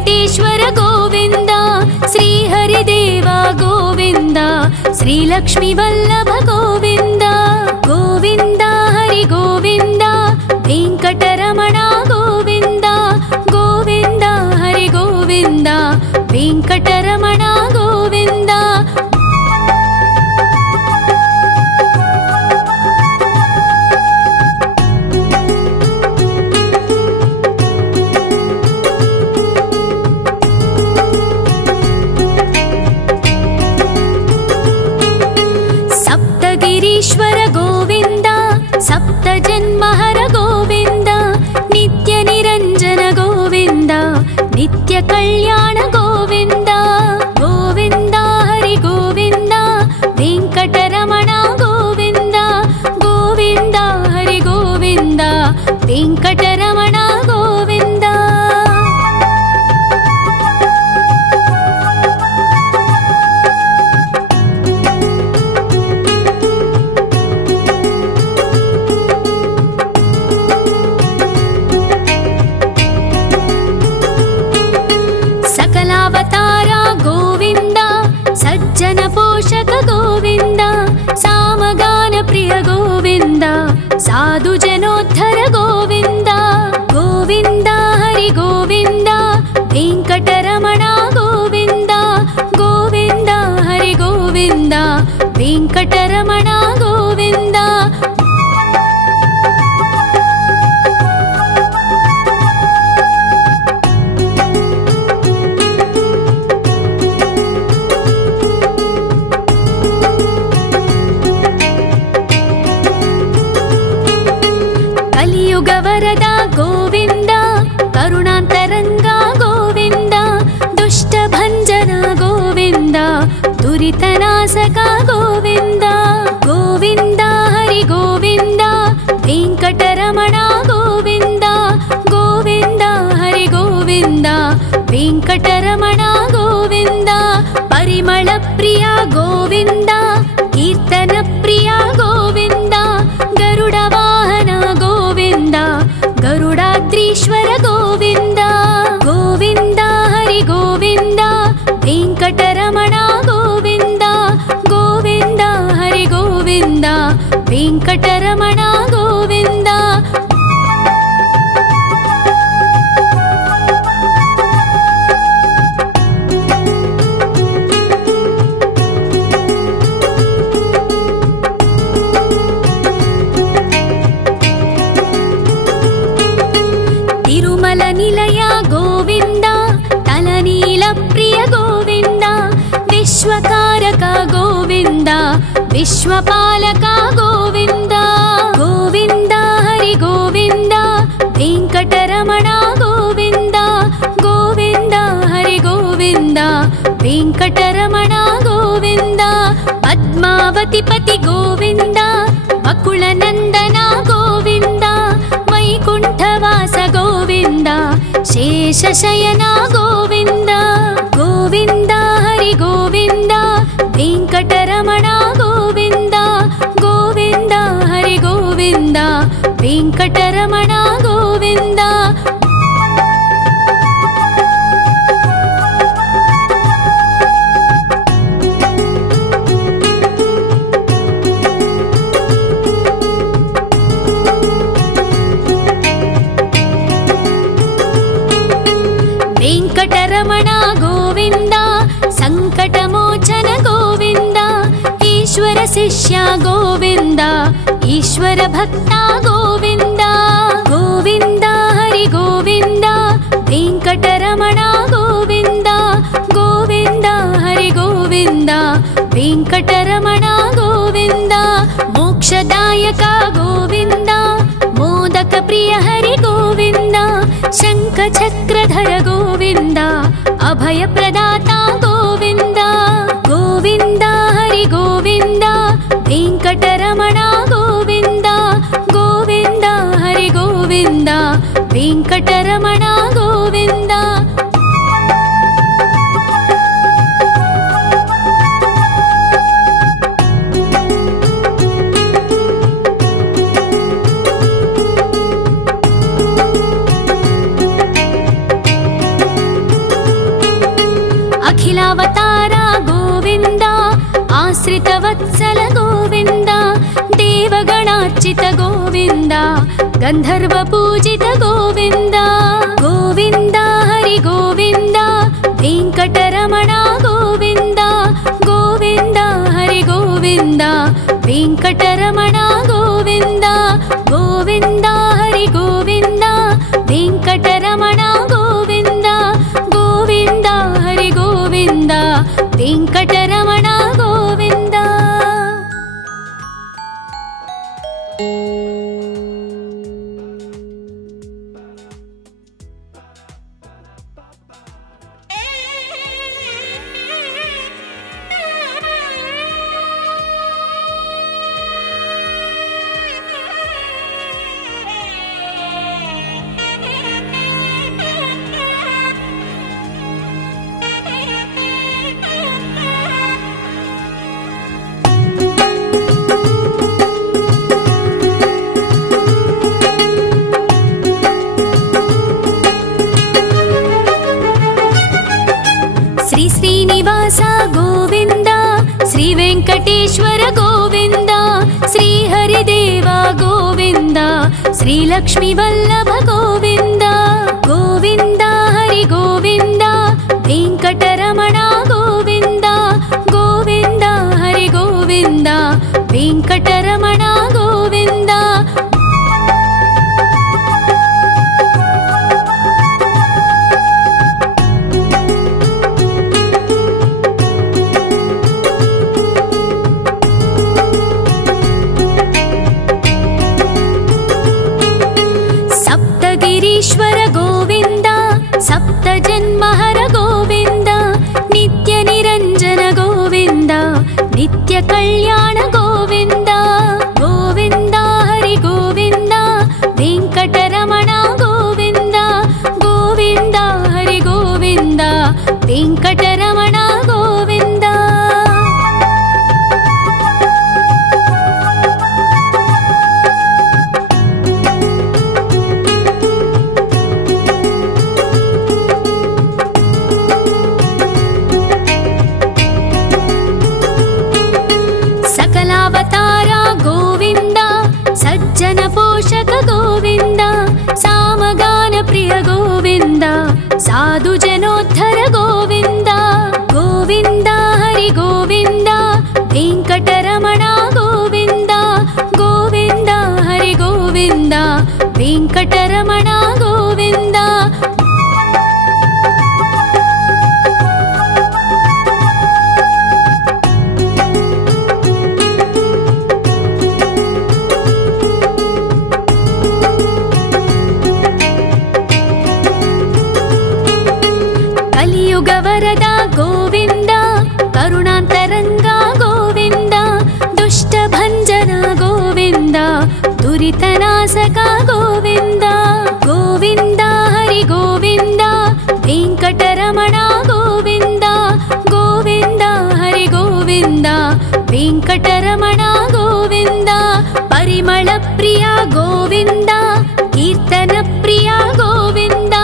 वेंकटेश्वर गोविंद श्रीहरिदेव गोविंद श्रीलक्ष्मी वल्लभ गोविंद गोविंद हरि गोविंद वेंकटरमण गोविंद गोविंद हरि गोविंद वेंकटरमण गोविंद सप्तगिरीश्वर गोविंद सप्तजन्महर गोविंद नित्य निरंजन गोविंद नित्य कल्याण गोविंद गोविंद हरि गोविंद वेंकटरमण गोविंद गोविंद हरि गोविंद वेंकटरमण गोविंद सकलावतारा गोविंद सज्जन पोषक गोविंद सामगान प्रिय गोविंद साधु जनोद्धर गोविंद गोविंद हरि गोविंद वेंकटरमण गोविंद गोविंद हरि गोविंद वेंकटरमण गोविंद कलियुगवरद गोविंद करुणांतरंगा गोविंद दुष्टभंजन गोविंद दुरितनाशक गोविंद गोविंद हरि गोविंद वेंकटरमण गोविंद गोविंद हरि गोविंद वेंकटरमण गोविंद परिमल प्रिय गोविंद कीर्तन प्रिय गोविंद गरुड वाहन गोविंद गरुडाद्रीश्वर गोविंद गोविंद हरि गोविंद वेंकटरमण गोविंद गोविंद हरि गोविंद वेंकटरमण गोविंद तिरुमल निलय गोविंद तलनील प्रिय गोविंद विश्वकारक गोविंद विश्वपालक गोविंद गोविंद हरि गोविंद वेंकटरमण गोविंद गोविंद हरि गोविंद वेंकटरमण गोविंद पद्मावती पति गोविंद वकुल नंदन गोविंद वैकुंठवास गोविंद शेषशयन गोविंद गोविंद हरि गोविंद वेंकटरमण गोविंद गोविंद हरि गोविंद वेंकटरमण गोविंद वेंकटरमण गोविंद संकटमोचन गोविंद ईश्वर शिष्य गोविंद ईश्वर भक्त गोविंद गोविंद हरि गोविंद वेंकटरमण गोविंद गोविंद हरि गोविंद वेंकटरमण गोविंद मोक्षदायक गोविंद मोदक प्रिय हरि गोविंद शंख चक्रधर गोविंद अभय प्रदाता गोविंद गोविंद हरि गोविंद वेंकटरमण गोविंद गोविंद हरि गोविंद वेंकटरमण गोविंद वत्सल गोविन्द देवगणार्चित गोविन्द गन्धर्व पूजित गोविन्द गोविन्द हरि गोविन्द वेङ्कटरमण गोविन्द गोविन्द हरि गोविन्द वेङ्कटरमण गोविन्द गोविन्द हरि गोविन्द वेङ्कटरमण गोविन्द गोविन्द हरि गोविन्द वेङ्कटरमण गोविन्द। श्रीनिवास गोविन्द श्री वेङ्कटेश्वर गोविन्द श्री हरिदेव गोविन्द श्री लक्ष्मी वल्लभ गोविन्द गोविन्द हरि गोविन्द वेङ्कटरमण गोविन्द गोविन्द हरि गोविन्द वेङ्कटरमण गोविन्द। ईश्वर गोविन्द सप्त जन्महर गोविन्द नित्य निरञ्जन गोविन्द नित्य कल्याण गोविन्द गोविन्द हरि गोविन्द वेङ्कटरमण गोविन्द गोविन्द हरि गोविन्द वेङ्कटरमण गोविन्द। सकलावतारा गोविन्द सज्जन पोषक गोविन्द सामगान प्रिय गोविन्द साधु जनोद्धर गोविन्द गोविन्द हरि गोविन्द वेङ्कटरमण गोविन्द गोविन्द हरि गोविन्द वेङ्कटरमण गोविन्द। कलियुगवरद गोविन्द करुणान्तरङ्ग गोविन्द दुष्टभञ्जन गोविन्द दुरितनाशक गोविन्द गोविन्द हरि गोविन्द वेङ्कटरमण गोविन्द गोविन्द हरि गोविन्द वेङ्कटरमण गोविन्द। परिमल प्रिय गोविन्द कीर्तन प्रिय गोविन्द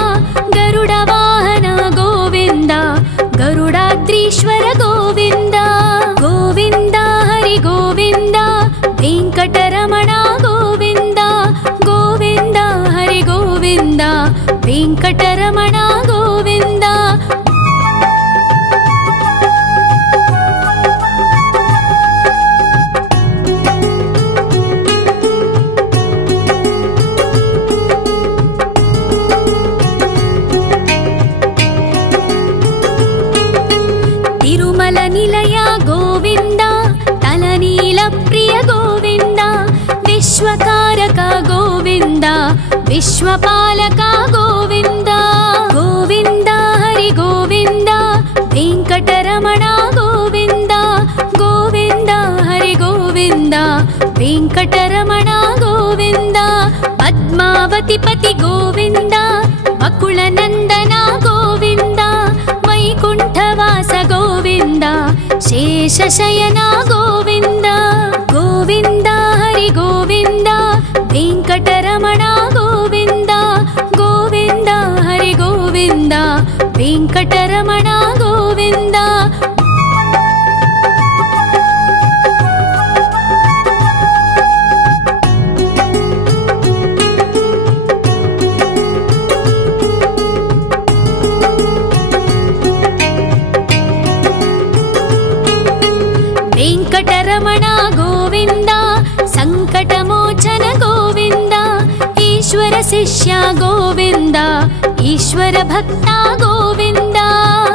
गरुड वाहन गोविन्द गरुडाद्रीश्वर गोविन्द गोविन्द हरि गोविन्द वेङ्कटरमण गोविन्द गोविन्द हरि गोविन्द वेङ्कटरमण गोविन्द। तिरुमल निलय गोविन्द तलनील प्रिय गोविन्द विश्वकारक गोविन्द विश्वपालक गोविन्द गोविन्द हरि गोविन्द वेङ्कटरमण गोविन्द गोविन्द हरि गोविन्द वेङ्कटरमण गोविन्द। पद्मावती पति गोविन्द वकुलनन्दन गोविन्द वैकुण्ठवास गोविन्द शेषशयन गोविन्द गोविन्द हरि गोविन्द वेङ्कटरमण गोविन्द गोविन्द हरि गोविन्द वेङ्कटरमण गोविन्द। ವೆಂಕಟರಮಣ ಗೋವಿಂದ ಸಂಕಟಮೋಚನ ಗೋವಿಂದ ಈಶ್ವರ ಶಿಷ್ಯ ಗೋವಿಂದ ಈಶ್ವರ ಭಕ್ತ ಗೋವಿಂದ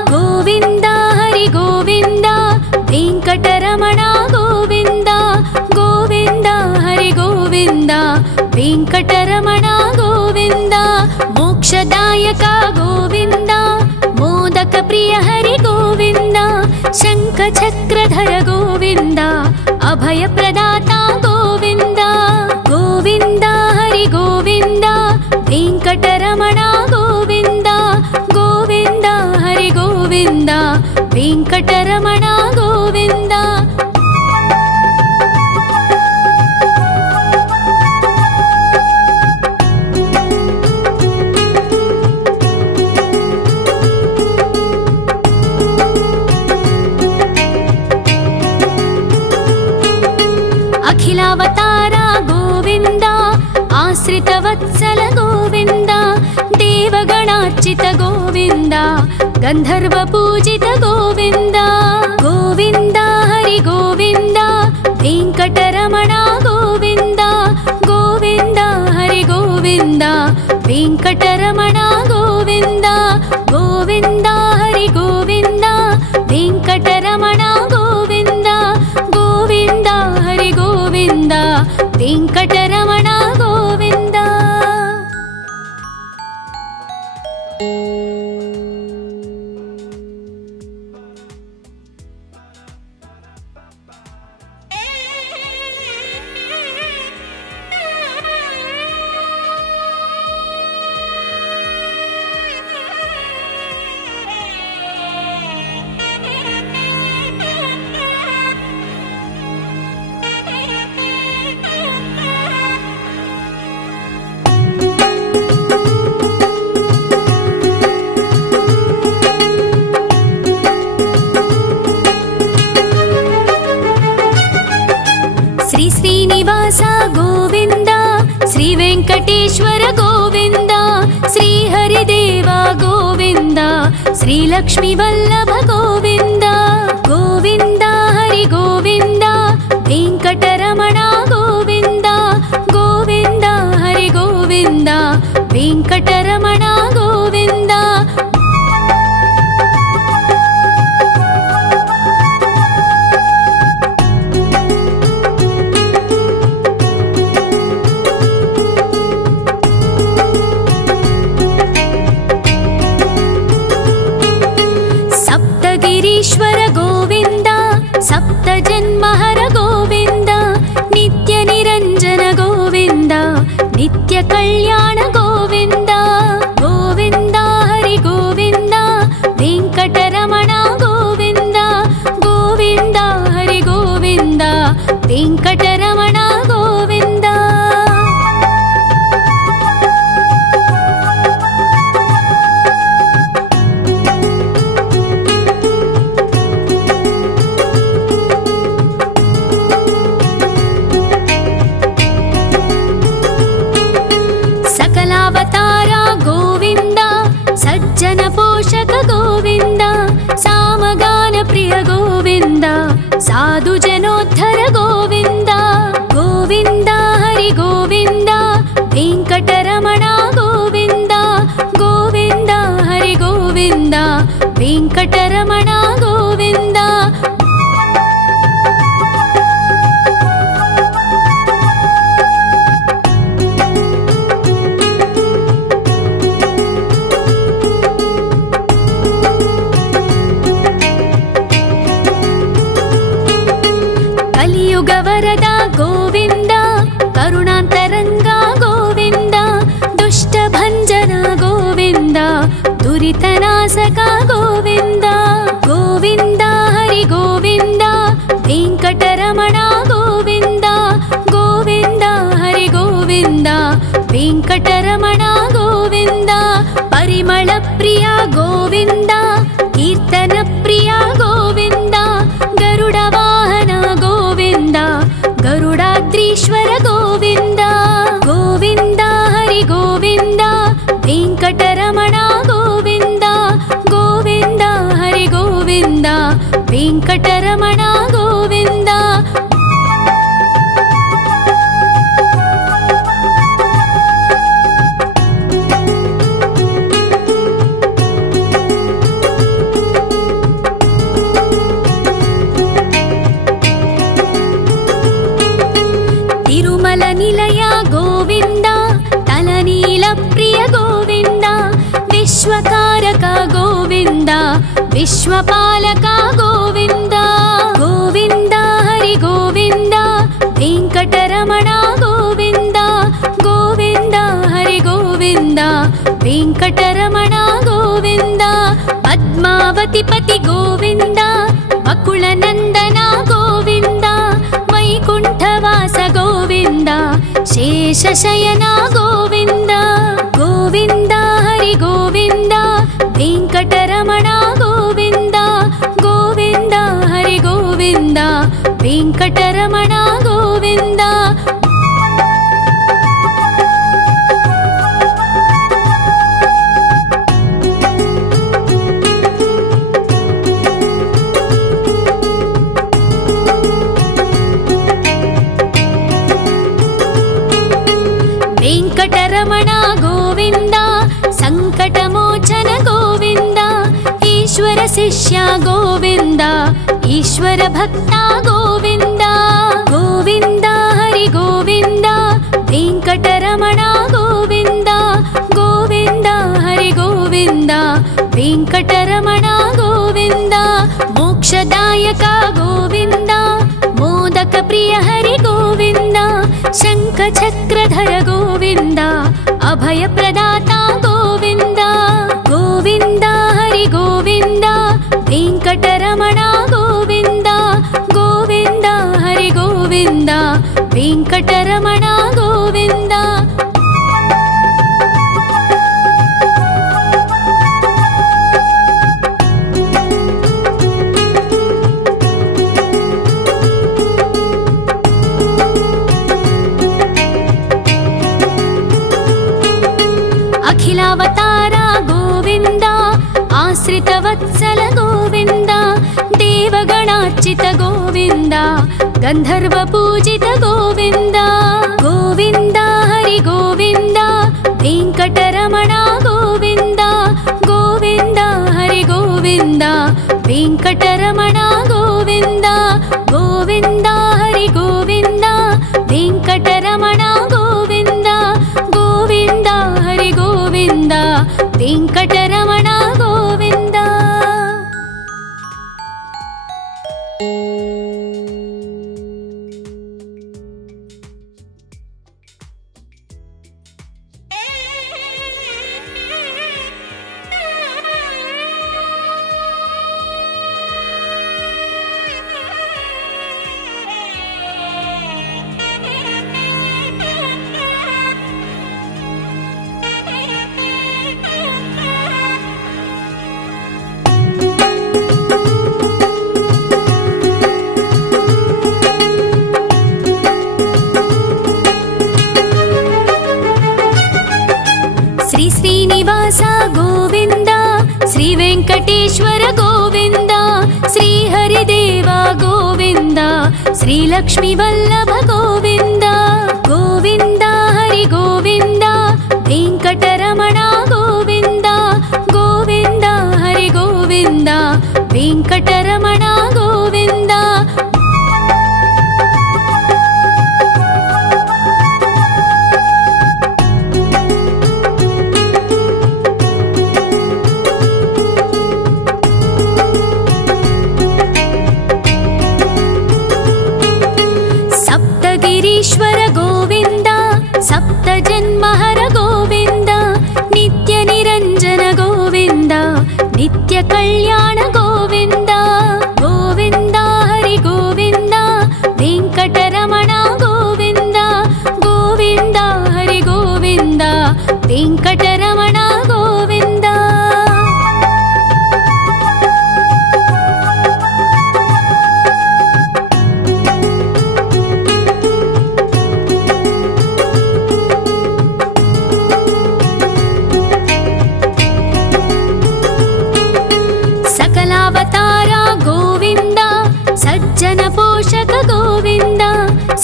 ಗೋವಿಂದ ಹರಿ ಗೋವಿಂದ ವೆಂಕಟರಮಣ ಗೋವಿಂದ ಗೋವಿಂದ ಹರಿ ಗೋವಿಂದ ವೆಂಕಟರಮಣ ಗೋವಿಂದ ಮೋಕ್ಷದಾಯಕ ಗೋವಿಂದ ಮೋದಕ ಪ್ರಿಯ ಹರಿ ಗೋವಿಂದ ಶಂಖ ಚಕ್ರಧರ ಗೋವಿಂದ ಅಭಯ ಪ್ರದಾತ ಗೋವಿಂದ ಗೋವಿಂದ ಹರಿ ಗೋವಿಂದ ವೆಂಕಟರಮಣ ಗೋವಿಂದ ಗೋವಿಂದ ಹರಿ ಗೋವಿಂದ ವೆಂಕಟರಮಣ ಗೋವಿಂದ ಅಖಿಲಾವತಾರ ಗೋವಿಂದ ಆಶ್ರಿತವತ್ಸಲ ಗೋವಿಂದ ದೇವಗಣಾರ್ಚಿತ ಗೋವಿಂದ ಗಂಧರ್ವ ಪೂಜಿತ ಗೋವಿಂದ ಗೋವಿಂದ ಹರಿ ಗೋವಿಂದ ವೆಂಕಟರಮಣ ಗೋವಿಂದ ಗೋವಿಂದ ಹರಿ ಗೋವಿಂದ ವೆಂಕಟರಮಣ ಗೋವಿಂದ ಗೋವಿಂದ ಹರಿ ಗೋವಿಂದ ವೆಂಕಟರಮಣ ಗೋವಿಂದ ಗೋವಿಂದ ಹರಿ ಗೋವಿಂದ ವೆಂಕಟರಮಣ ಗೋವಿಂದ ಶ್ರೀನಿವಾಸ ಗೋವಿಂದ ಶ್ರೀ ವೆಂಕಟೇಶ್ವರ ಗೋವಿಂದ ಶ್ರೀ ಹರಿದೇವ ಗೋವಿಂದ ಶ್ರೀ ಲಕ್ಷ್ಮೀ ವಲ್ಲಭ ಗೋವಿಂದ ಗೋವಿಂದ ಹರಿ ಗೋವಿಂದ ವೆಂಕಟರಮಣ ಗೋವಿಂದ ಗೋವಿಂದ ಹರಿ ಗೋವಿಂದ ವೆಂಕಟರಮಣ ಗೋವಿಂದ ಗಿರೀಶ್ವರ ಗೋವಿಂದ ಸಪ್ತ ಜನ್ಮಹರ ಗೋವಿಂದ ನಿತ್ಯ ನಿರಂಜನ ಗೋವಿಂದ ನಿತ್ಯ ಕಲ್ಯಾಣ ಗೋವಿಂದ ಗೋವಿಂದ ಹರಿ ಗೋವಿಂದ ವೆಂಕಟರಮಣ ಗೋವಿಂದ ಗೋವಿಂದ ಹರಿ ಗೋವಿಂದ ವೆಂಕಟರಮಣ ಗೋವಿಂದ ಅವತಾರ ಗೋವಿಂದ ಸಜ್ಜನ ಪೋಷಕ ಗೋವಿಂದ ಸಾಮಗಾನ ಪ್ರಿಯ ಗೋವಿಂದ ಸಾಧು ಜನೋದ್ಧರ ಗೋವಿಂದ ಗೋವಿಂದ ಹರಿ ಗೋವಿಂದ ವೆಂಕಟರಮಣ ಗೋವಿಂದ ಗೋವಿಂದ ಹರಿ ಗೋವಿಂದ ವೆಂಕಟರಮಣ ಗೋವಿಂದ ಕಲಿಯುಗವರದ ಗೋವಿಂದ ಕರುಣಾಂತರಂಗ ಗೋವಿಂದ ದುಷ್ಟ ಭಂಜನ ಗೋವಿಂದ ದುರಿತನಾಶಕ ಗೋವಿಂದ ಗೋವಿಂದ ಹರಿ ಗೋವಿಂದ ವೆಂಕಟರಮಣ ಗೋವಿಂದ ಗೋವಿಂದ ಹರಿ ಗೋವಿಂದ ವೆಂಕಟರಮಣ ಗೋವಿಂದ ಪರಿಮಳ ಪ್ರಿಯ ಗೋವಿಂದ ಕೀರ್ತನ ಪ್ರಿಯ ಗೋವಿಂದ ಗರುಡ ವಾಹನ ಗೋವಿಂದ ಗರುಡಾದ್ರೀಶ್ವರ ಗೋವಿಂದ ಗೋವಿಂದ ಹರಿ ಗೋವಿಂದ ವೆಂಕಟರಮಣ ಗೋವಿಂದ ಗೋವಿಂದ ಹರಿ ಗೋವಿಂದ ವೆಂಕಟರಮಣ ಗೋವಿಂದ प्रिय गोविन्द विश्वकारक गोविन्द विश्वपालक गोविन्द गोविन्द हरि गोविन्द वेङ्कटरमण गोविन्द गोविन्द हरि गोविन्द वेङ्कटरमण गोविन्द पद्मावतिपति गोविन्द वकुलनन्दन गोविन्द वैकुण्ठवास गोविन्द शेषशयन गोविन्द गोविन्द हरि गोविन्द वेङ्कटरमण गोविन्द गोविन्द हरि गोविन्द वेङ्कटरमण गोविन्द वेङ्कटरमण गोविन्द सङ्कटमोचन गोविन्द ईश्वर शिष्य गोविन्द ईश्वर भक्त गोविन्द गोविन्द हरि गोविन्द वेङ्कटरमण गोविन्द गोविन्द हरि गोविन्द वेङ्कटरमण गोविन्द मोक्षदायक गोविन्द मोदक प्रिय हरि गोविन्द शङ्खचक्रधर गोविन्द अभयप्रदाता गोविन्द गोविन्द हरि गोविन्द वेङ्कटरमण गोविन्द गोविन्द हरि गोविन्द वेङ्कटरमण गोविन्द अखिलावतार गोविन्द आश्रितवत्सल गोविन्द देवगणार्चित गोविन्द गन्धर्वपूजित गोविन्द गोविन्द हरि गोविन्द वेङ्कटरमण गोविन्द गोविन्द हरि गोविन्द वेङ्कटरमण गोविन्द गोविन्द हरि गोविन्द वेङ्कटरमण गोविन्द गोविन्द हरि गोविन्द वेङ्कटरमण गोविन्द श्रीनिवास गोविन्द श्री वेङ्कटेश्वर गोविन्द श्री हरिदेव गोविन्द श्री लक्ष्मी वल्लभ गोविन्द गोविन्द हरि गोविन्द वेङ्कटरमण गोविन्द गोविन्द हरि गोविन्द वेङ्कटरमण गोविन्द ईश्वर गोविन्द सप्तजन्महर गोविन्द नित्य निरञ्जन गोविन्द नित्य कल्याण गोविन्द गोविन्द हरि गोविन्द वेङ्कटरमण गोविन्द गोविन्द हरि गोविन्द वेङ्कटरमण गोविन्द सकलावतार गोविन्द सज्जन पोषक गोविन्द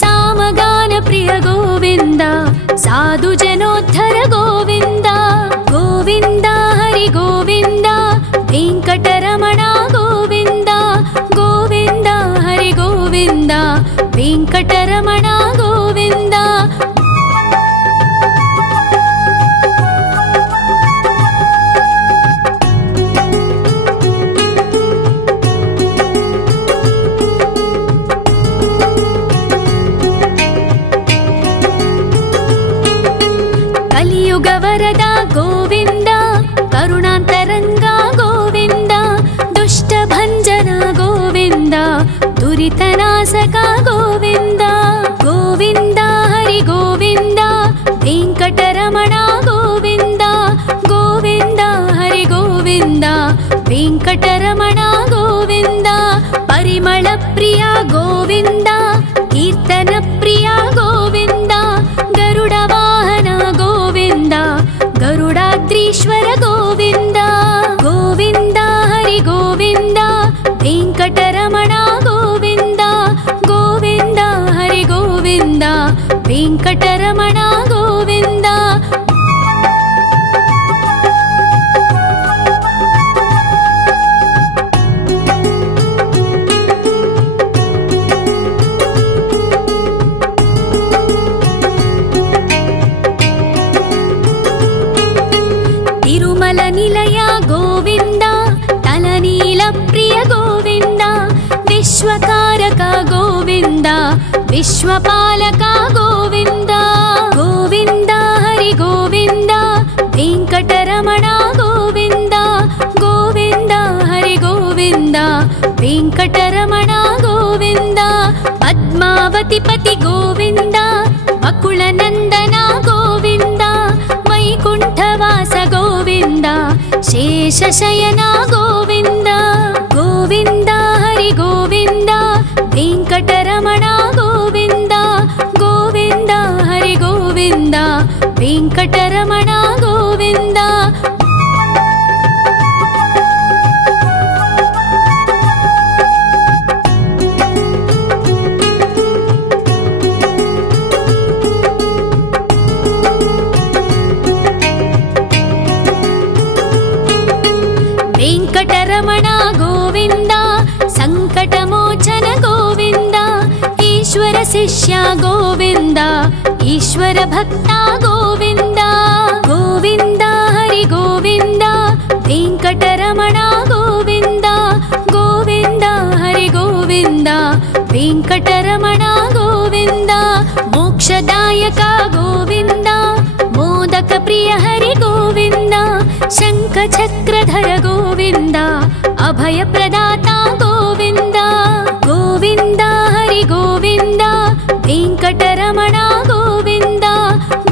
सामगान प्रिय गोविन्द साधु जनोद्धर गोविन्द गोविन्द हरि गोविन्द वेङ्कटरमण गोविन्द गोविन्द हरि गोविन्द वेङ्कटरमण गोविन्द ಗೋವಿಂದ ಕೀರ್ತನ ಪ್ರಿಯ ಗೋವಿಂದ ಗರುಡ ವಾಹನ ಗೋವಿಂದ ಗರುಡಾದ್ರೀಶ್ವರ ಗೋವಿಂದ ಗೋವಿಂದ ಹರಿ ಗೋವಿಂದ ವೆಂಕಟರಮಣ ಗೋವಿಂದ ಗೋವಿಂದ ಹರಿ ಗೋವಿಂದ ವೆಂಕಟರಮಣ ಗೋವಿಂದ ತಿರುಮಲ ನಿಲಯ ಗೋವಿಂದ ತಲನೀಲ ಪ್ರಿಯ ಗೋವಿಂದ ವಿಶ್ವಕಾರಕ ಗೋವಿಂದ ವಿಶ್ವಪಾಲಕ ಗೋವಿಂದ ಗೋವಿಂದ ಹರಿ ಗೋವಿಂದ ವೆಂಕಟರಮಣ ಗೋವಿಂದ ಗೋವಿಂದ ಹರಿ ಗೋವಿಂದ ವೆಂಕಟರಮಣ ಗೋವಿಂದ ಪದ್ಮಾವತಿ ಪತಿ ಗೋವಿಂದ ವಕುಳ ನಂದನ ಗೋವಿಂದ ವೈಕುಂಠವಾಸ ಗೋವಿಂದ ಶೇಷಶಯನ ಗೋವಿಂದ ಗೋವಿಂದ ಹರಿ ಗೋವಿಂದ ವೆಂಕಟರಮಣ ಗೋವಿಂದ ಗೋವಿಂದ ಹರಿ ಗೋವಿಂದ ವೆಂಕಟರಮಣ ಗೋವಿಂದ ವೆಂಕಟರಮಣ ಗೋವಿಂದ ಸಂಕಟಮೋಚನ ಗೋವಿಂದ ಈಶ್ವರ ಶಿಷ್ಯ ಗೋವಿಂದ ಈಶ್ವರ ಭಕ್ತ ಗೋವಿಂದ ಗೋವಿಂದ ಹರಿ ಗೋವಿಂದ ವೆಂಕಟರಮಣ ಗೋವಿಂದ ಗೋವಿಂದ ಹರಿ ಗೋವಿಂದ ವೆಂಕಟರಮಣ ಗೋವಿಂದ ಮೋಕ್ಷದಾಯಕ ಗೋವಿಂದ ಮೋದಕ ಪ್ರಿಯ ಹರಿ ಗೋವಿಂದ ಶಂಖ ಚಕ್ರಧರ ಗೋವಿಂದ ಅಭಯ ಪ್ರದಾತ ಗೋವಿಂದ ಗೋವಿಂದ ಹರಿ ಗೋವಿಂದ ವೆಂಕಟರಮಣ ಗೋವಿಂದ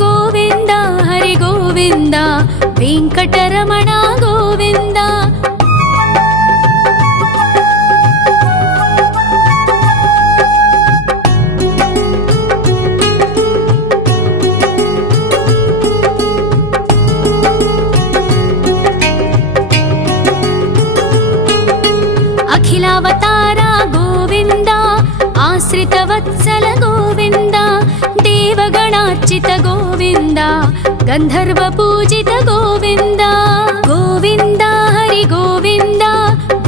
ಗೋವಿಂದ ಹರಿ ಗೋವಿಂದ ವೆಂಕಟರಮಣ ಗೋವಿಂದ ಅಖಿಲಾವತಾರ ಗೋವಿಂದ ಆಶ್ರಿತ ವತ್ಸಲ ಗೋವಿಂದ ದೇವಗಣಾರ್ಚಿತ ಗೋವಿಂದ ಗಂಧರ್ವ ಪೂಜಿತ ಗೋವಿಂದ ಗೋವಿಂದ ಹರಿ ಗೋವಿಂದ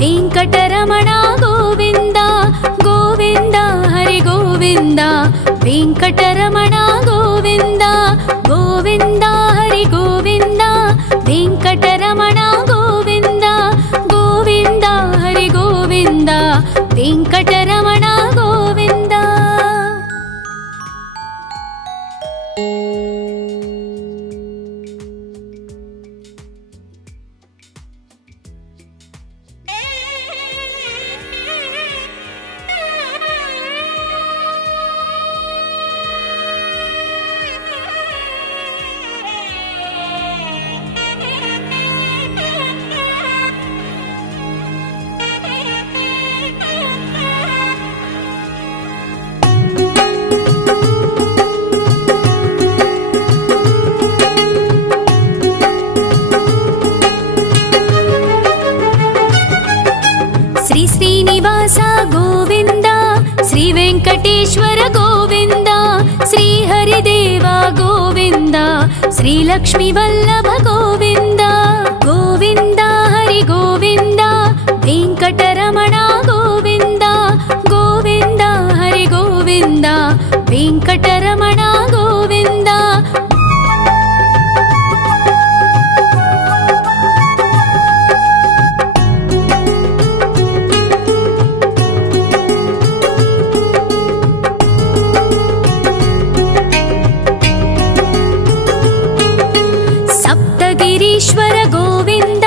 ವೆಂಕಟರಮಣ ಗೋವಿಂದ ಗೋವಿಂದ ಹರಿ ಗೋವಿಂದ ವೆಂಕಟರಮಣ ಗೋವಿಂದ ಗೋವಿಂದ ಹರಿ ಗೋವಿಂದ ವೆಂಕಟರಮಣ ಗೋವಿಂದ ಗೋವಿಂದ ಹರಿ ಗೋವಿಂದ ವೆಂಕಟರಮಣ ಗೋವಿಂದ ಶ್ರೀನಿವಾಸ ಗೋವಿಂದ ಶ್ರೀ ವೆಂಕಟೇಶ್ವರ ಗೋವಿಂದ ಶ್ರೀ ಹರಿದೇವ ಗೋವಿಂದ ಶ್ರೀ ಲಕ್ಷ್ಮೀ ವಲ್ಲಭ ಗೋವಿಂದ ಗೋವಿಂದ ಹರಿ ಗೋವಿಂದ ವೆಂಕಟರಮಣ ಗೋವಿಂದ ಗೋವಿಂದ ಹರಿ ಗೋವಿಂದ ವೆಂಕಟರಮಣ ಗೋವಿಂದ ಸಪ್ತಗಿರೀಶ್ವರ ಗೋವಿಂದ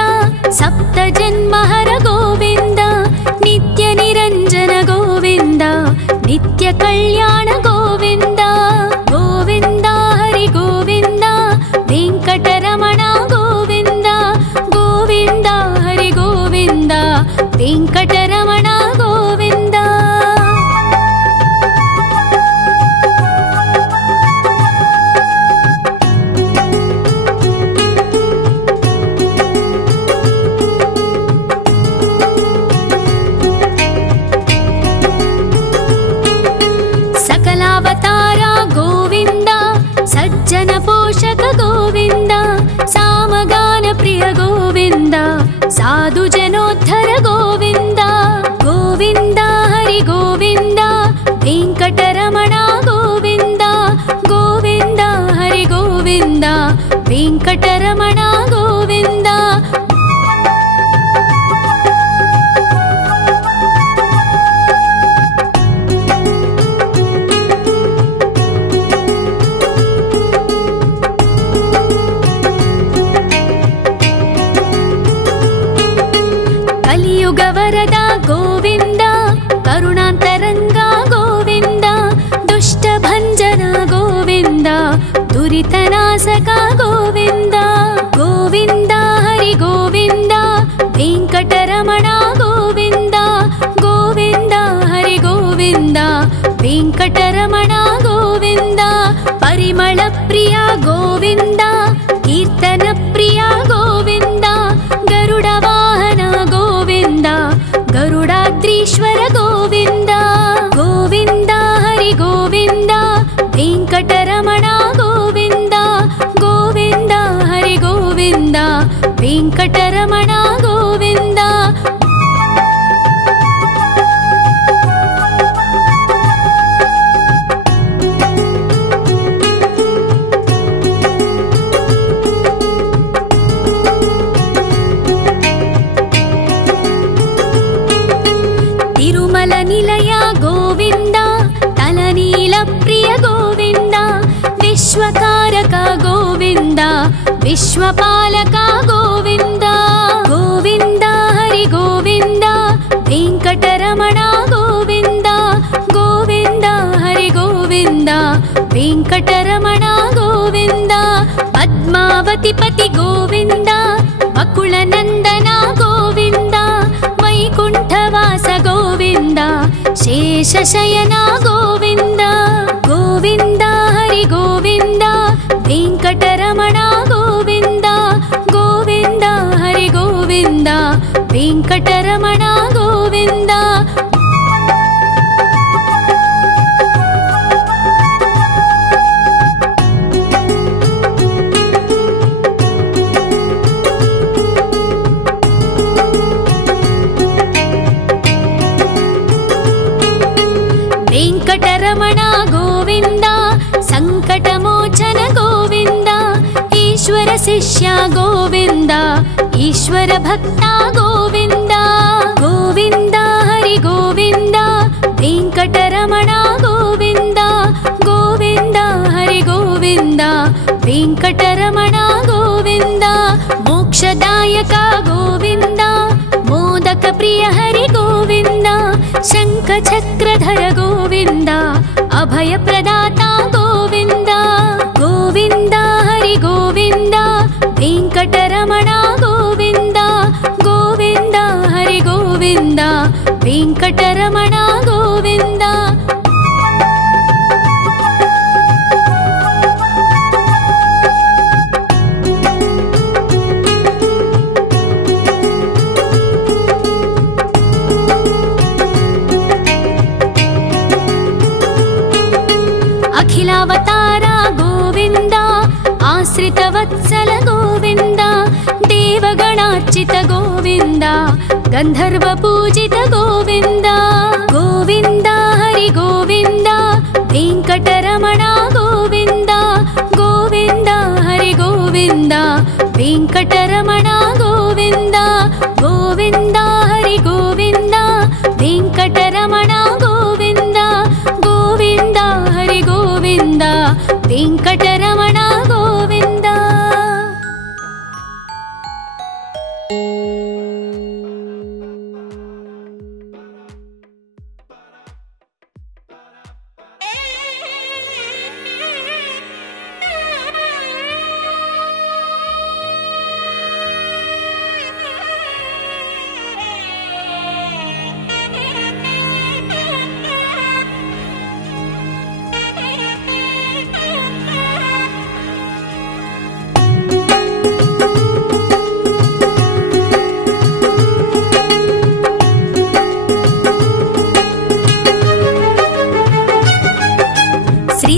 ಸಪ್ತ ಜನ್ಮಹರ ಗೋವಿಂದ ನಿತ್ಯ ನಿರಂಜನ ಗೋವಿಂದ ನಿತ್ಯ ಕಲ್ಯಾಣ ಗೋವಿಂದ ಗೋವಿಂದ ಹರಿ ಗೋವಿಂದ ವೆಂಕಟರಮಣ ಗೋವಿಂದ ಗೋವಿಂದ ಹರಿ ಗೋವಿಂದ ವೆಂಕಟರಮಣ ಗೋವಿಂದ ವೆಂಕಟರಮಣ ಗೋವಿಂದ ಗೋವಿಂದ ಹರಿ ಗೋವಿಂದ ವೆಂಕಟರಮಣ ಗೋವಿಂದ. ಕಲಿಯುಗ ವರದ ಗೋವಿಂದ ಕರುಣಾಂತರಂಗ ಗೋವಿಂದ ದುಷ್ಟ ಭಂಜನ ಗೋವಿಂದ ದುರಿತನಾಶಕ ಗೋವಿಂದ ಗೋವಿಂದ ಹರಿ ಗೋವಿಂದ ವೆಂಕಟರಮಣ ಗೋವಿಂದ ಗೋವಿಂದ ಹರಿ ಗೋವಿಂದ ವೆಂಕಟರಮಣ ಗೋವಿಂದ. ಪರಿಮಳ ಪ್ರಿಯ ಗೋವಿಂದ ಕೀರ್ತನ ಪ್ರಿಯ ಗೋವಿಂದ ಗರುಡ ವಾಹನ ಗೋವಿಂದ ಗರುಡಾದ್ರೀಶ್ವರ ಗೋವಿಂದ ಗೋವಿಂದ ಹರಿ ಗೋವಿಂದ ವೆಂಕಟರಮಣ ಗೋವಿಂದ ಗೋವಿಂದ ಹರಿ ಗೋವಿಂದ ವೆಂಕಟರಮಣ ಗೋವಿಂದ. ತಿರುಮಲ ನಿಲಯ ಗೋವಿಂದ ತಲನೀಲ ಪ್ರಿಯ ಗೋವಿಂದ ವಿಶ್ವಕಾರಕ ಗೋವಿಂದ ವಿಶ್ವಪಾಲಕ ಗೋವಿಂದ ಗೋವಿಂದ ಹರಿ ಗೋವಿಂದ ವೆಂಕಟರಮಣ ಗೋವಿಂದ ಗೋವಿಂದ ಹರಿ ಗೋವಿಂದ ವೆಂಕಟರಮಣ ಗೋವಿಂದ. ಪದ್ಮಾವತಿ ಪತಿ ಗೋವಿಂದ ಬಕುಳ ನಂದನ ಗೋವಿಂದ ವೈಕುಂಠವಾಸ ಗೋವಿಂದ ಶೇಷಶಯನ ಗೋವಿಂದ ಗೋವಿಂದ ಹರಿ ಗೋವಿಂದ ವೆಂಕಟರಮಣ ಗೋವಿಂದ ಗೋವಿಂದ ಹರಿ ಗೋವಿಂದ ವೆಂಕಟರಮಣ ಗೋವಿಂದ. ವೆಂಕಟರಮಣ ಗೋವಿಂದ ಸಂಕಟಮೋಚನ ಗೋವಿಂದ ಈಶ್ವರ ಶಿಷ್ಯ ಗೋವಿಂದ ಈಶ್ವರ ಭಕ್ತ ಗೋವಿಂದ ಗೋವಿಂದ ಹರಿ ಗೋವಿಂದ ವೆಂಕಟರಮಣ ಗೋವಿಂದ ಗೋವಿಂದ ಹರಿ ಗೋವಿಂದ ವೆಂಕಟರಮಣ ಗೋವಿಂದ. ಮೋಕ್ಷದಾಯಕ ಗೋವಿಂದ ಮೋದಕ ಪ್ರಿಯ ಹರಿ ಗೋವಿಂದ ಶಂಖ ಚಕ್ರಧರ ಗೋವಿಂದ ಅಭಯ ಪ್ರದಾತ ಗೋವಿಂದ ಗೋವಿಂದ ಹರಿ ಗೋವಿಂದ ವೆಂಕಟರಮಣ ಗೋವಿಂದ ಗೋವಿಂದ ಹರಿ ಗೋವಿಂದ ವೆಂಕಟರಮಣ ಗೋವಿಂದ. ಅಖಿಲಾವತಾರ ಗೋವಿಂದ ಆಶ್ರಿತ ವತ್ಸಲ ಗೋವಿಂದ ದೇವಗಣಾರ್ಚಿತ ಗೋವಿಂದ ಗಂಧರ್ವ ಪೂಜಿತ ಗೋವಿಂದ ಗೋವಿಂದ ಹರಿ ಗೋವಿಂದ ವೆಂಕಟರಮಣ ಗೋವಿಂದ ಗೋವಿಂದ ಹರಿ ಗೋವಿಂದ ವೆಂಕಟರಮಣ ಗೋವಿಂದ ಗೋವಿಂದ ಹರಿ ಗೋವಿಂದ ವೆಂಕಟರಮಣ ಗೋವಿಂದ ಗೋವಿಂದ ಹರಿ ಗೋವಿಂದ ವೆಂಕಟರಮಣ ಗೋವಿಂದ.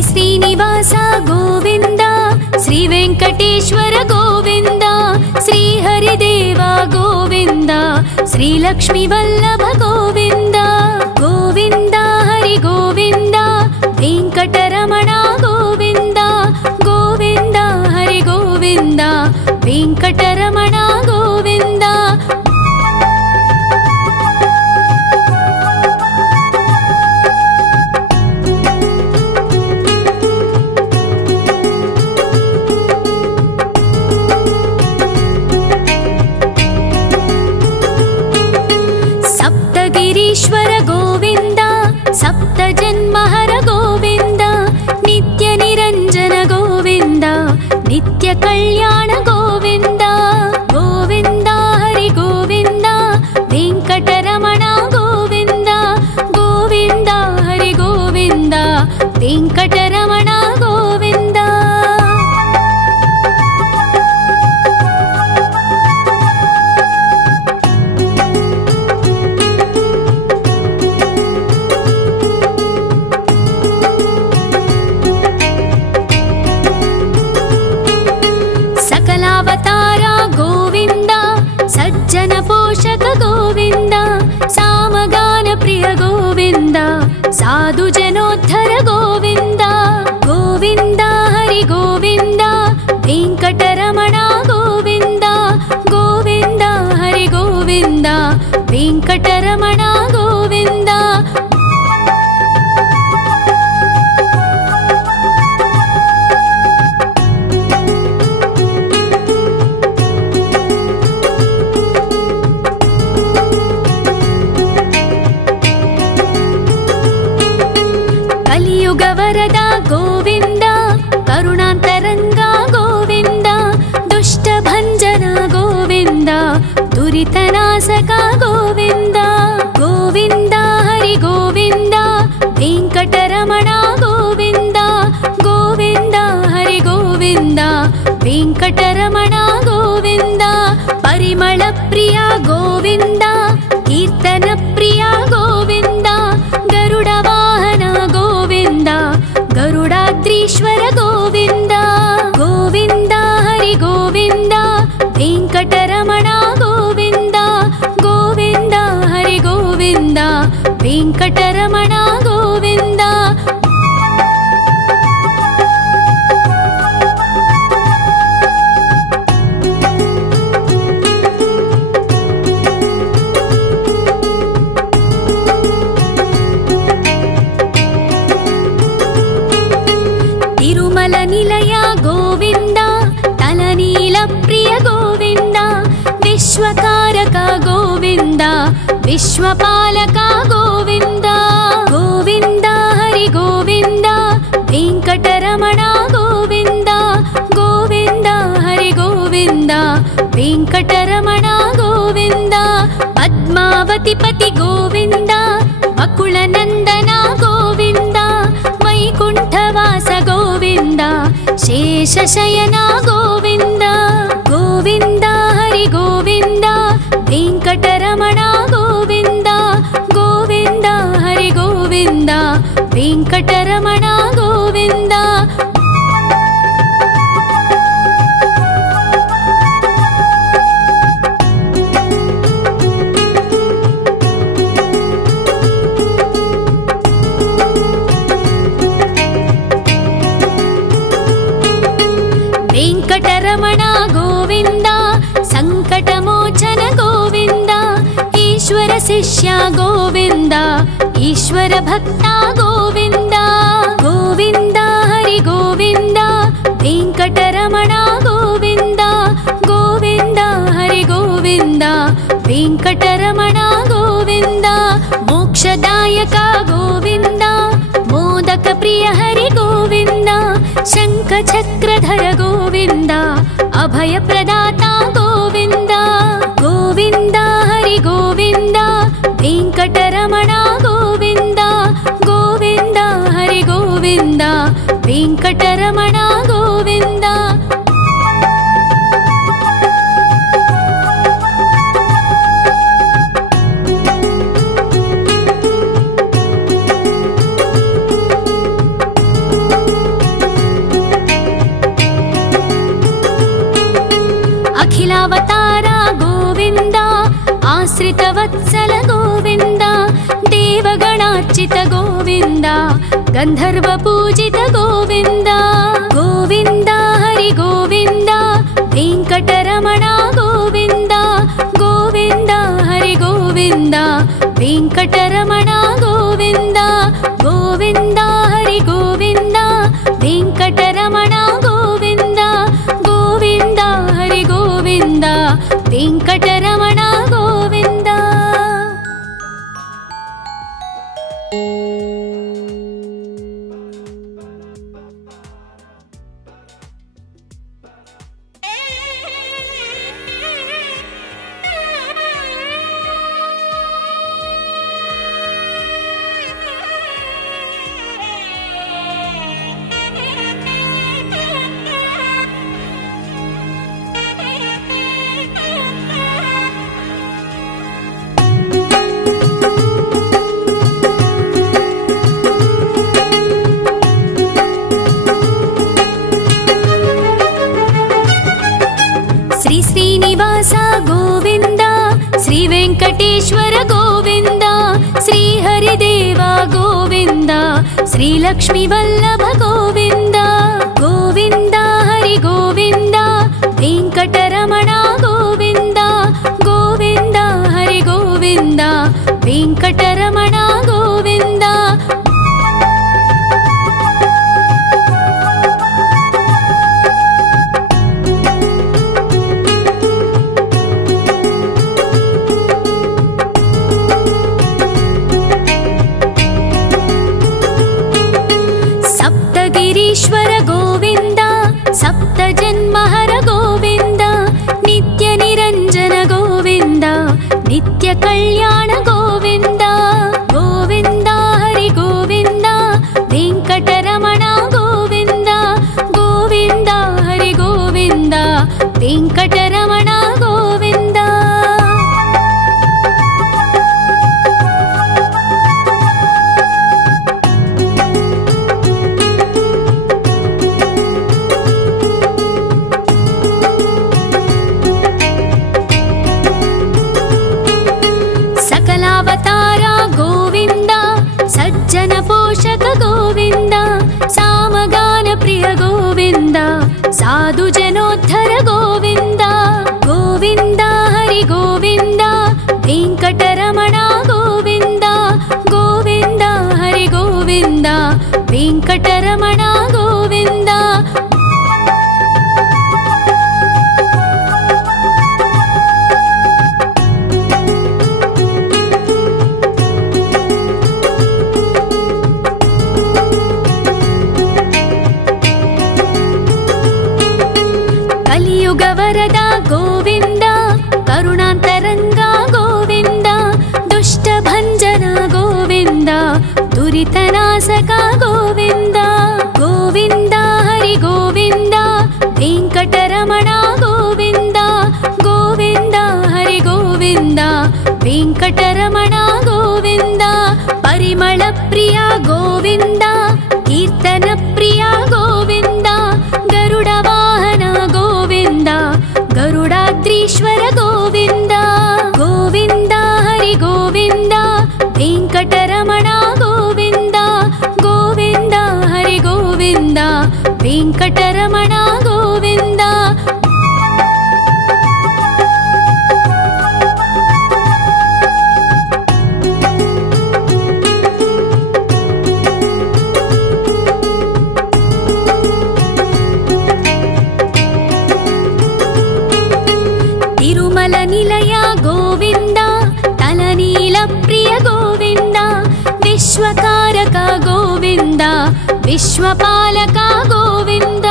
ಶ್ರೀನಿವಾಸ ಗೋವಿಂದ ಶ್ರೀ ವೆಂಕಟೇಶ್ವರ ಗೋವಿಂದ ಶ್ರೀ ಹರಿದೇವ ಗೋವಿಂದ ಶ್ರೀ ಲಕ್ಷ್ಮೀ ವಲ್ಲಭ ಗೋವಿಂದ ಗೋವಿಂದ ಹರಿ ಗೋವಿಂದ साधु जनोद्धर गोविन्द गोविन्द हरि गोविन्द वेङ्कटरमण गोविन्द गोविन्द हरि गोविन्द वेङ्कटरमण गोविन्द कलियुगवरद गोविन्द करुणान्तरङ्ग गोविन्द दुष्टभञ्जन गोविन्द दुरितनाशक गोविन्द गोविन्द हरि गोविन्द वेङ्कटरमण गोविन्द गोविन्द हरि गोविन्द वेङ्कटरमण गोविन्द परिमलप्रिय गोविन्द कीर्तनप्रिय गोविन्द गरुडवाहन गोविन्द गरुडाद्रीश्वर गोविन्द गोविन्द हरि गोविन्द वेङ्कटरमण गोविन्द गोविन्द हरि गोविन्द वेङ्कटरमण गोविन्द तिरुमल निलय गोविन्द तलनील प्रिय गोविन्द विश्वकारक गोविन्द विश्वपालक गोविन्द गोविन्द हरि गोविन्द वेङ्कटरमण गोविन्द गोविन्द हरि गोविन्द वेङ्कटरमण गोविन्द पद्मावतिपति गोविन्द वकुलनन्दन गोविन्द वैकुण्ठवास गोविन्द शेषशयन गोविन्द गोविन्द हरि गोविन्द वेङ्कटरमण गोविन्द गोविन्द हरि गोविन्द वेङ्कटरमण गोविन्द वेङ्कटरमण गोविन्द सङ्कटमोचन गोविन्द ईश्वर शिष्य गोविन्द ईश्वर भक्त गोविन्द गोविन्द हरि गोविन्द वेङ्कटरमण गोविन्द गोविन्द हरि गोविन्द वेङ्कटरमण गोविन्द मोक्षदायक गोविन्द मोदक प्रिय हरि गोविन्द शङ्खचक्रधर गोविन्द अभयप्रदाता गोविन्द गोविन्द हरि गोविन्द वेङ्कटरमण गोविन्द गोविन्द हरि गोविन्द वेङ्कटरमण गोविन्द अखिलावतार गोविन्द आश्रितवत्सल गोविन्द देवगणार्चित गोविन्द गन्धर्वपूजित गोविन्द गोविन्द हरि गोविन्द वेङ्कटरमण गोविन्द गोविन्द हरि गोविन्द वेङ्कटरमण गोविन्द गोविन्द हरि गोविन्द वेङ्कटरमण गोविन्द गोविन्द हरि गोविन्द वेङ्कटरमण गोविन्द श्रीलक्ष्मी वल्लभ गोविन्द गोविन्द हरि गोविन्द वेङ्कटरमण गोविन्द गोविन्द हरि गोविन्द वेङ्कटरमण गोविन्द सप्तगिरीश्वर गोविन्द सप्तजन्महर गोविन्द नित्यनिरञ्जन गोविन्द नित्यकल्याण गोविन्द गोविन्द हरि गोविन्द वेङ्कटरमण गोविन्द गोविन्द हरि गोविन्द वेङ्कटरमण गोविन्द सकलावतारा गोविन्द सज्जन पोषक गोविन्द सामगान प्रिय गोविन्द साधु जनोद्धर गोविन्द गोविन्द हरि गोविन्द वेङ्कटरमण गोविन्द गोविन्द हरि गोविन्द वेङ्कटरमण गोविन्द कलियुगवरद गोविन्द करुणान्तरङ्ग गोविन्द दुष्टभञ्जन गोविन्द दुरितनाशक गोविन्द गोविन्द हरि गोविन्द वेङ्कटरमण गोविन्द गोविन्द हरि गोविन्द वेङ्कटरमण गोविन्द परिमल प्रिय गोविन्द कीर्तन प्रिय गोविन्द गरुड वाहन गोविन्द गरुडाद्रीश्वर गोविन्द गोविन्द हरि गोविन्द वेङ्कटरमण गोविन्द गोविन्द हरि गोविन्द वेङ्कटरमण गोविन्द तिरुमल निलय गोविन्द तलनील प्रिय गोविन्द विश्वकारक गोविन्द विश्वपालक गोविन्द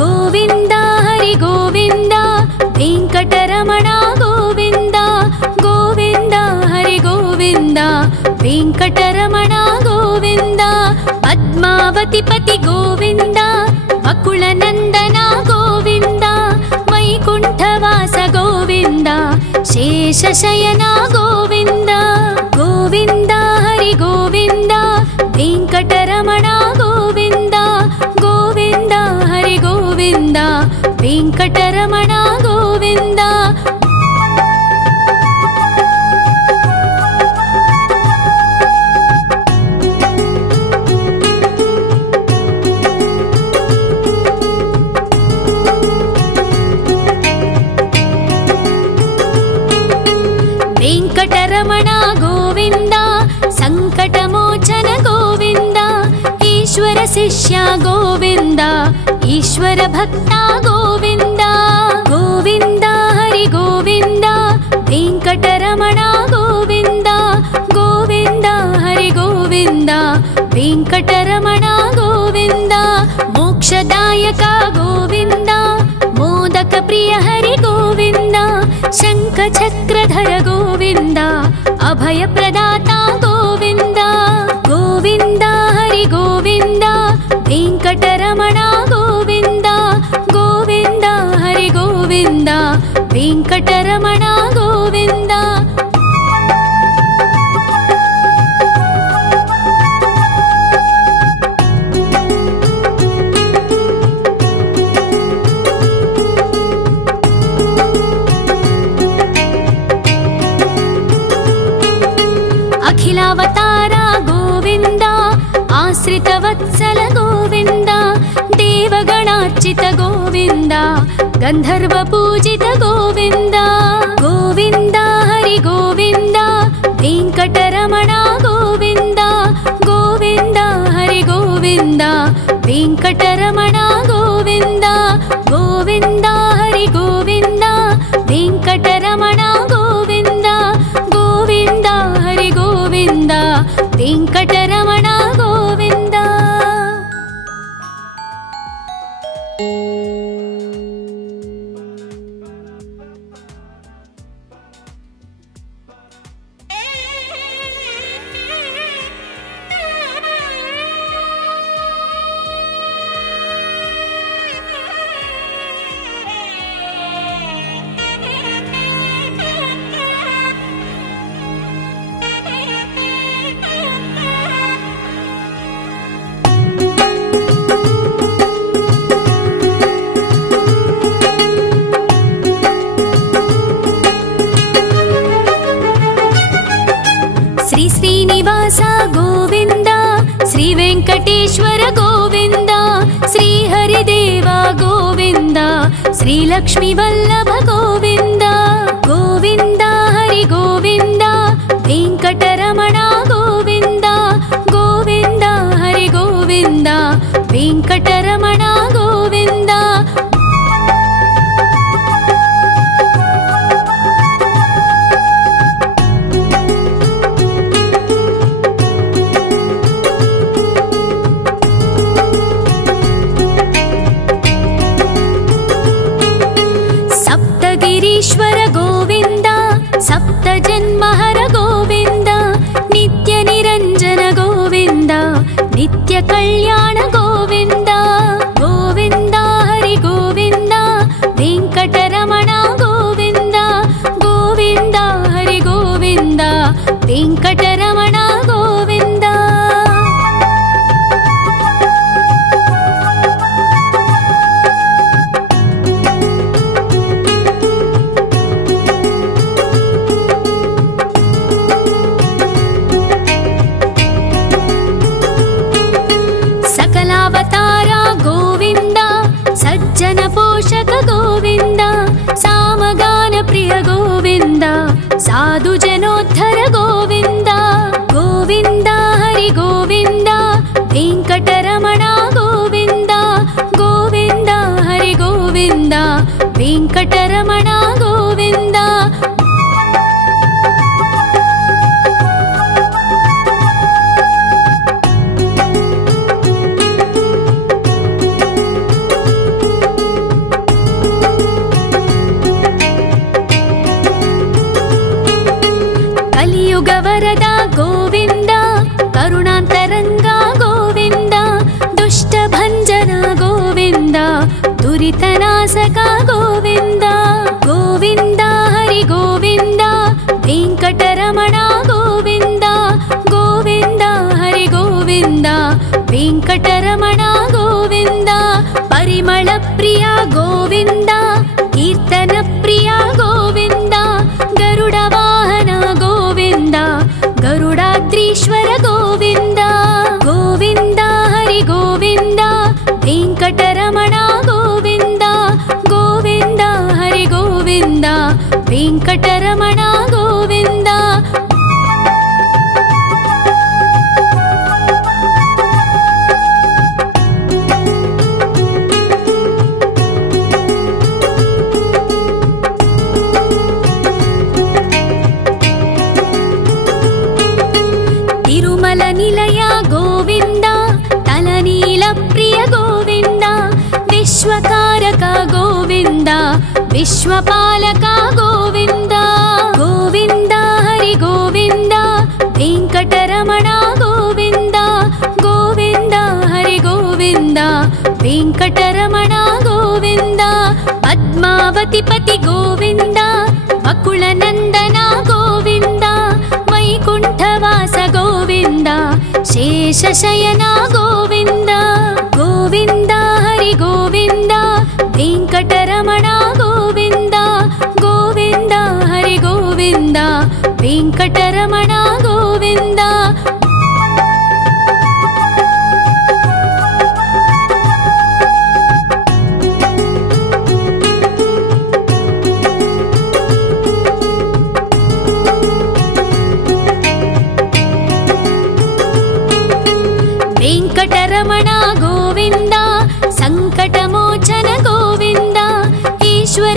गोविन्द हरि गोविन्द वेङ्कटरमण गोविन्द गोविन्द हरि गोविन्द वेङ्कटरमण गोविन्द पद्मावतिपति गोविन्द वकुलनन्दन गोविन्द वैकुण्ठवास गोविन्द शेषशयन गोविन्द गोविन्द हरि गोविन्द वेङ्कटरमण गोविन्द गोविन्द हरि गोविन्द वेङ्कटरमण गोविन्द वेङ्कटरमण गोविन्द सङ्कटमोचन गोविन्द ईश्वर शिष्य गोविन्द ईश्वर भक्त गोविन्द गोविन्द हरि गोविन्द वेङ्कटरमण गोविन्द गोविन्द हरि गोविन्द वेङ्कटरमण गोविन्द मोक्षदायक गोविन्द मोदक प्रिय हरि गोविन्द शङ्खचक्रधर गोविन्द अभयप्रदाता गोविन्द गोविन्द हरि गोविन्द वेङ्कटरमण गोविन्द गोविन्द हरि गोविन्द वेङ्कटरमण गोविन्द देवगणार्चित गोविन्द गन्धर्व पूजित गोविन्द गोविन्द हरि गोविन्द वेङ्कटरमण गोविन्द गोविन्द हरि गोविन्द वेङ्कटरमण गोविन्द गोविन्द हरि गोविन्द वेङ्कटरमण गोविन्द गोविन्द हरि गोविन्द वेङ्कटरमण गोविन्द। श्रीनिवास गोविन्द श्री वेङ्कटेश्वर गोविन्द श्री हरिदेव गोविन्द श्री लक्ष्मी वल्लभ गोविन्द गोविन्द हरि गोविन्द वेङ्कटरमण गोविन्द गोविन्द हरि गोविन्द वेङ्कटरमण गोविन्द। ईश्वर गोविन्द सप्त जन्महर गोविन्द नित्य निरञ्जन गोविन्द नित्य कल्याण गोविन्द गोविन्द हरि गोविन्द वेङ्कटरमण गोविन्द गोविन्द हरि गोविन्द वेङ्कटरमण गोविन्द। सज्जन पोषक गोविन्द सामगान प्रिय गोविन्द साधु जनोद्धर गोविन्द गोविन्द हरि गोविन्द वेङ्कटरमण गोविन्द गोविन्द हरि गोविन्द वेङ्कटरमण गोविन्द। वरद गोविन्द करुणान्तरङ्ग गोविन्द दुष्टभञ्जन गोविन्द दुरितनाशक गोविन्द गोविन्द हरि गोविन्द वेङ्कटरमण गोविन्द गोविन्द हरि गोविन्द वेङ्कटरमण गोविन्द। परिमल प्रिय गोविन्द कीर्तन प्रिय गोविन्द गरुड वाहन गोविन्द गरुडाद्रीश्वर गोविन्द गोविन्द हरि गोविन्द वेङ्कटरमण गोविन्द गोविन्द हरि गोविन्द वेङ्कटरमण गोविन्द। तिरुमल निलय गोविन्द तलनील प्रिय गोविन्द विश्वकारक गोविन्द विश्वपालक गोविन्द गोविन्द हरि गोविन्द वेङ्कटरमण गोविन्द गोविन्द हरि गोविन्द वेङ्कटरमण गोविन्द। पद्मावती पति गोविन्द वकुलनन्दन गोविन्द वैकुण्ठवास गोविन्द शेषशयन गोविन्द गोविन्द हरि गोविन्द वेङ्कटरमण गोविन्द गोविन्द हरि गोविन्द वेङ्कटरमण गोविन्द।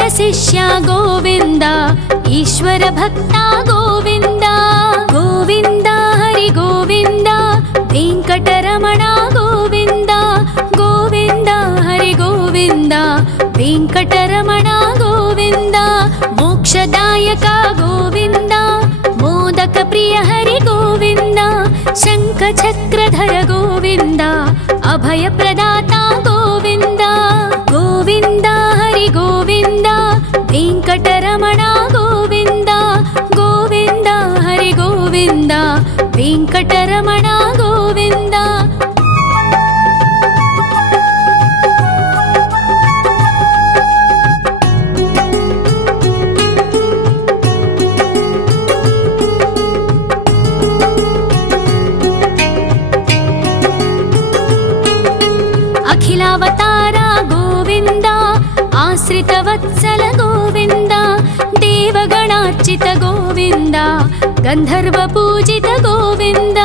शिष्य गोविन्द ईश्वर भक्ता गोविन्द गोविन्द हरि गोविन्द वेङ्कटरमण गोविन्द गोविन्द हरि गोविन्द वेङ्कटरमण गोविन्द मोक्षदायक गोविन्द मोदक प्रिय हरि गोविन्द शङ्खचक्रधर गोविन्द अभय प्रदाता गोविन्द गोविन्द हरि गोविन्द वेङ्कटरमण गोविन्द गोविन्द हरि गोविन्द वेङ्कटरमण गोविन्द अखिलावतार गोविन्द आश्रितवत्सल गोविन्द देवगणार्चित गोविन्द गन्धर्व पूजित गोविन्द